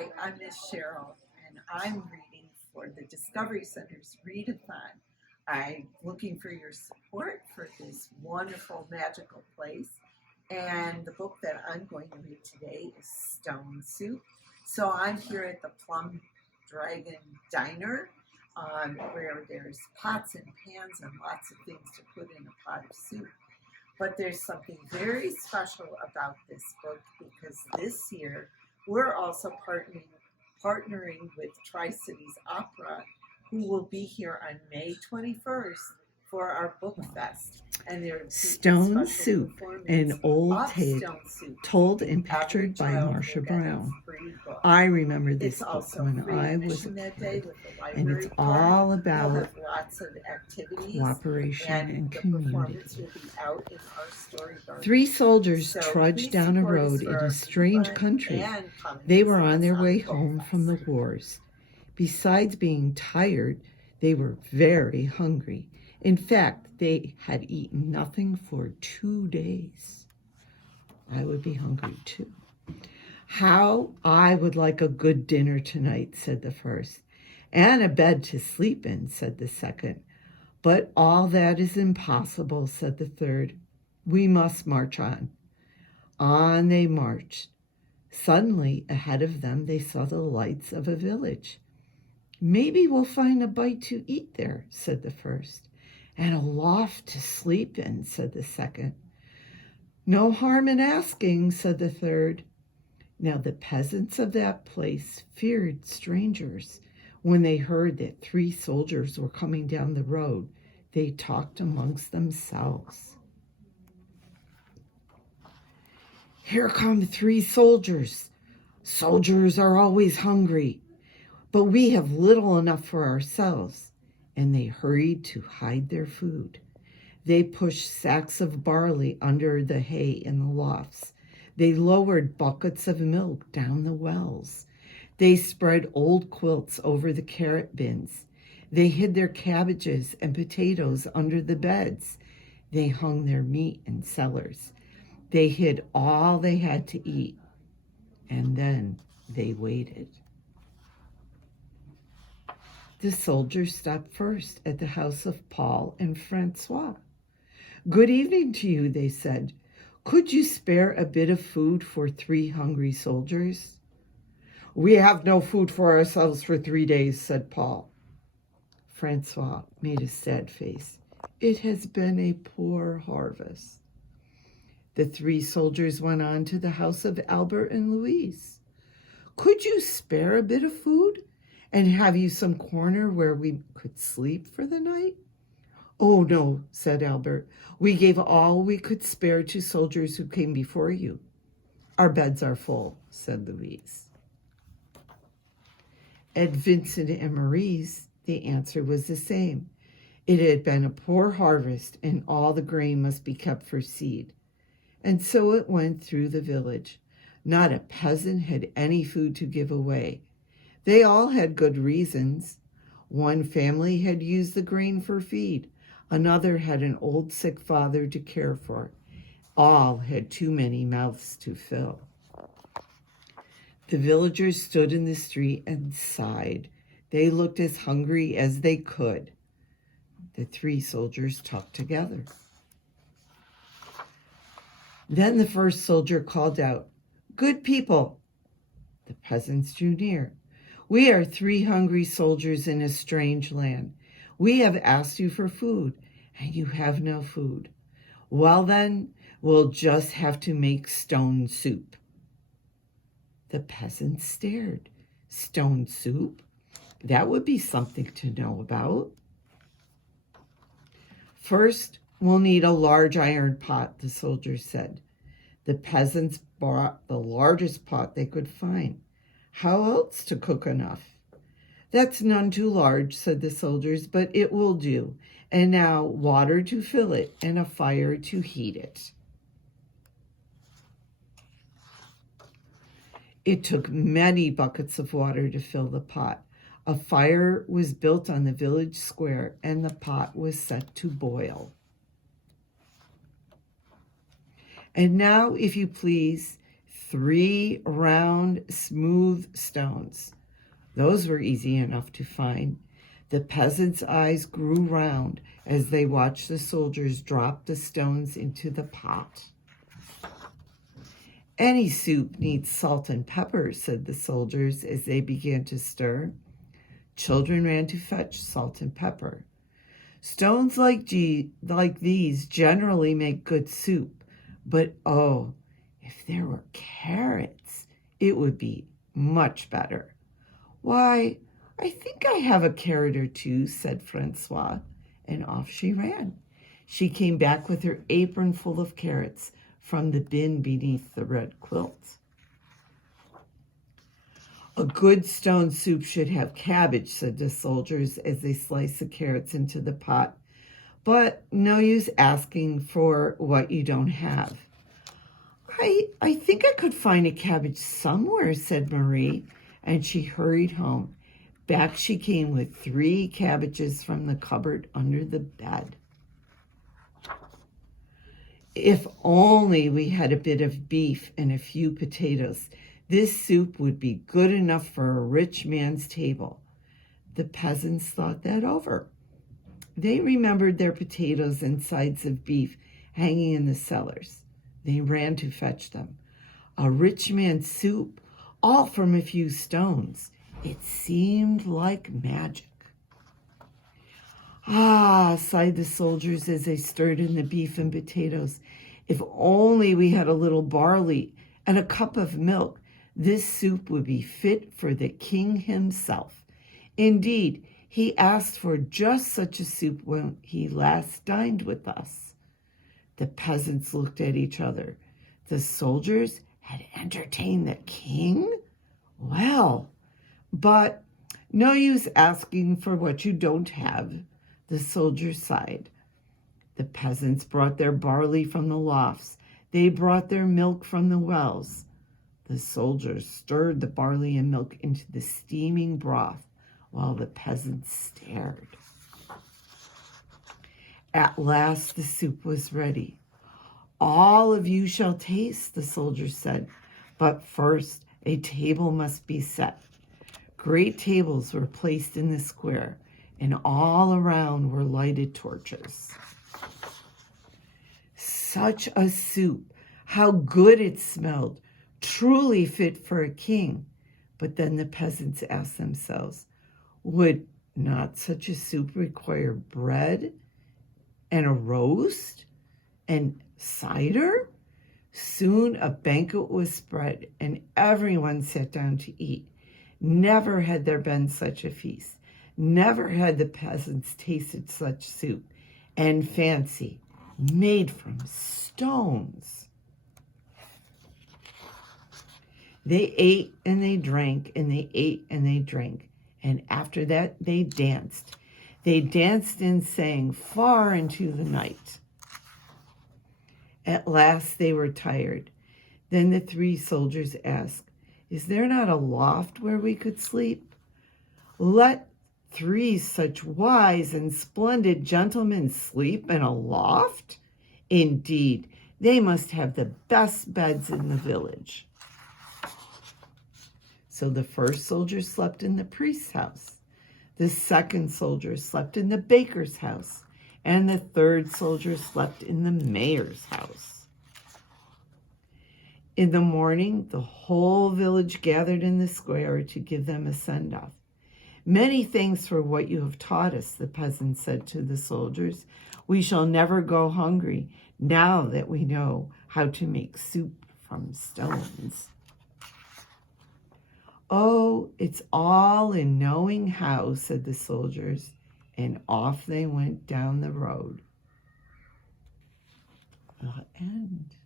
Hi, I'm Miss Cheryl, and I'm reading for the Discovery Center's Read-A-Thon. I'm looking for your support for this wonderful, magical place. And the book that I'm going to read today is Stone Soup. So I'm here at the Plum Dragon Diner, where there's pots and pans and lots of things to put in a pot of soup. But there's something very special about this book because this year we're also partnering with Tri-Cities Opera, who will be here on May 21st for our book fest. And there's Stone Soup, an old tale told and pictured by Marcia Brown. I remember this book when I was a kid, and it's all about cooperation and community. Three soldiers trudged down a road in a strange country. They were on their way home from the wars. Besides being tired, they were very hungry. In fact, they had eaten nothing for 2 days. I would be hungry too. How I would like a good dinner tonight, said the first. And a bed to sleep in, said the second. But all that is impossible, said the third. We must march on. On they marched. Suddenly, ahead of them, they saw the lights of a village. Maybe we'll find a bite to eat there, said the first. And a loft to sleep in, said the second. No harm in asking, said the third. Now the peasants of that place feared strangers. When they heard that 3 soldiers were coming down the road, they talked amongst themselves. Here come 3 soldiers. Soldiers are always hungry, but we have little enough for ourselves. And they hurried to hide their food. They pushed sacks of barley under the hay in the lofts. They lowered buckets of milk down the wells. They spread old quilts over the carrot bins. They hid their cabbages and potatoes under the beds. They hung their meat in cellars. They hid all they had to eat. And then they waited. The soldiers stopped first at the house of Paul and Francois. Good evening to you, they said. Could you spare a bit of food for 3 hungry soldiers? We have no food for ourselves for 3 days, said Paul. Francois made a sad face. It has been a poor harvest. The 3 soldiers went on to the house of Albert and Louise. Could you spare a bit of food? And have you some corner where we could sleep for the night? Oh, no, said Albert. We gave all we could spare to soldiers who came before you. Our beds are full, said Louise. At Vincent and Marie's, the answer was the same. It had been a poor harvest, and all the grain must be kept for seed. And so it went through the village. Not a peasant had any food to give away. They all had good reasons. One family had used the grain for feed. Another had an old sick father to care for. All had too many mouths to fill. The villagers stood in the street and sighed. They looked as hungry as they could. The 3 soldiers talked together. Then the first soldier called out, Good people. The peasants drew near. We are 3 hungry soldiers in a strange land. We have asked you for food, and you have no food. Well then, we'll just have to make stone soup. The peasants stared. Stone soup? That would be something to know about. First, we'll need a large iron pot, the soldiers said. The peasants brought the largest pot they could find. How else to cook enough? That's none too large, said the soldiers, but it will do. And now water to fill it and a fire to heat it. It took many buckets of water to fill the pot. A fire was built on the village square and the pot was set to boil. And now, if you please, 3 round, smooth stones. Those were easy enough to find. The peasants' eyes grew round as they watched the soldiers drop the stones into the pot. Any soup needs salt and pepper, said the soldiers as they began to stir. Children ran to fetch salt and pepper. Stones like these generally make good soup, but oh, if there were carrots, it would be much better. Why, I think I have a carrot or two, said Francois, and off she ran. She came back with her apron full of carrots from the bin beneath the red quilt. A good stone soup should have cabbage, said the soldiers as they sliced the carrots into the pot. But no use asking for what you don't have. I think I could find a cabbage somewhere, said Marie, and she hurried home. Back she came with 3 cabbages from the cupboard under the bed. If only we had a bit of beef and a few potatoes, this soup would be good enough for a rich man's table. The peasants thought that over. They remembered their potatoes and sides of beef hanging in the cellars. They ran to fetch them. A rich man's soup, all from a few stones. It seemed like magic. Ah, sighed the soldiers as they stirred in the beef and potatoes. If only we had a little barley and a cup of milk, this soup would be fit for the king himself. Indeed, he asked for just such a soup when he last dined with us. The peasants looked at each other. The soldiers had entertained the king? Well, but no use asking for what you don't have, the soldiers sighed. The peasants brought their barley from the lofts. They brought their milk from the wells. The soldiers stirred the barley and milk into the steaming broth while the peasants stared. At last the soup was ready. All of you shall taste, the soldiers said, but first a table must be set. Great tables were placed in the square, and all around were lighted torches. Such a soup! How good it smelled! Truly fit for a king. But then the peasants asked themselves, would not such a soup require bread and a roast and cider? Soon a banquet was spread, and everyone sat down to eat. Never had there been such a feast. Never had the peasants tasted such soup, and fancy, made from stones. They ate and they drank, and they ate and they drank. And after that, they danced. They danced and sang far into the night. At last they were tired. Then the 3 soldiers asked, is there not a loft where we could sleep? Let 3 such wise and splendid gentlemen sleep in a loft? Indeed, they must have the best beds in the village. So the first soldier slept in the priest's house. The second soldier slept in the baker's house. And the third soldier slept in the mayor's house. In the morning, the whole village gathered in the square to give them a send-off. Many thanks for what you have taught us, the peasants said to the soldiers. We shall never go hungry now that we know how to make soup from stones. Oh, it's all in knowing how, said the soldiers, and off they went down the road. The end.